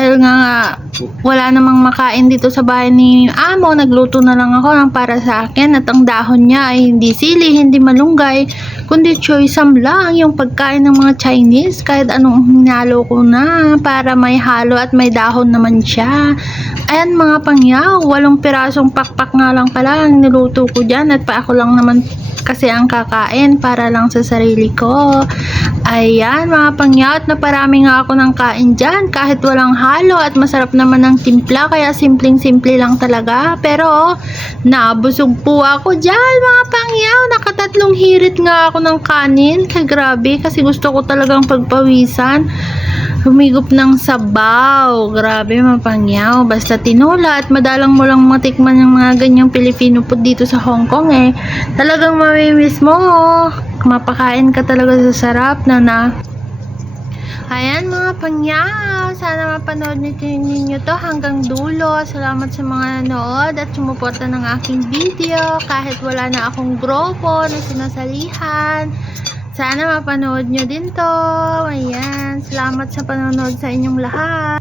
dahil nga wala namang makain dito sa bahay ni amo, nagluto na lang ako ng para sa akin at ang dahon niya ay hindi sili, hindi malunggay, kundi choy sam lang, yung pagkain ng mga Chinese, kahit anong hinalo ko na para may halo at may dahon naman siya. Ayan mga pangyaw, 8 pirasong pakpak nga lang pala ang niluto ko dyan at pa ako lang naman kasi ang kakain para lang sa sarili ko. Ayan mga pangyaw, at naparami nga ako ng kain dyan kahit walang halo at masarap naman ang timpla, kaya simpleng-simple lang talaga. Pero nabusog po ako dyan mga pangyaw, nakatatlong hirit nga ako ng kanin, kaya grabe kasi gusto ko talagang pagpawisan, humigop ng sabaw. Grabe mga pangyaw, basta tinola at madalang mo lang matikman yung mga ganyang Pilipino food dito sa Hong Kong talagang mamimiss mo, mapakain ka talaga sa sarap na. Ayan mga pangyaw, sana mapanood ninyo to hanggang dulo. Salamat sa mga nanood at sumuporta ng aking video kahit wala na akong grupo na sinasalihan. Sana mapanood nyo din to. Ayan, salamat sa panonood sa inyong lahat.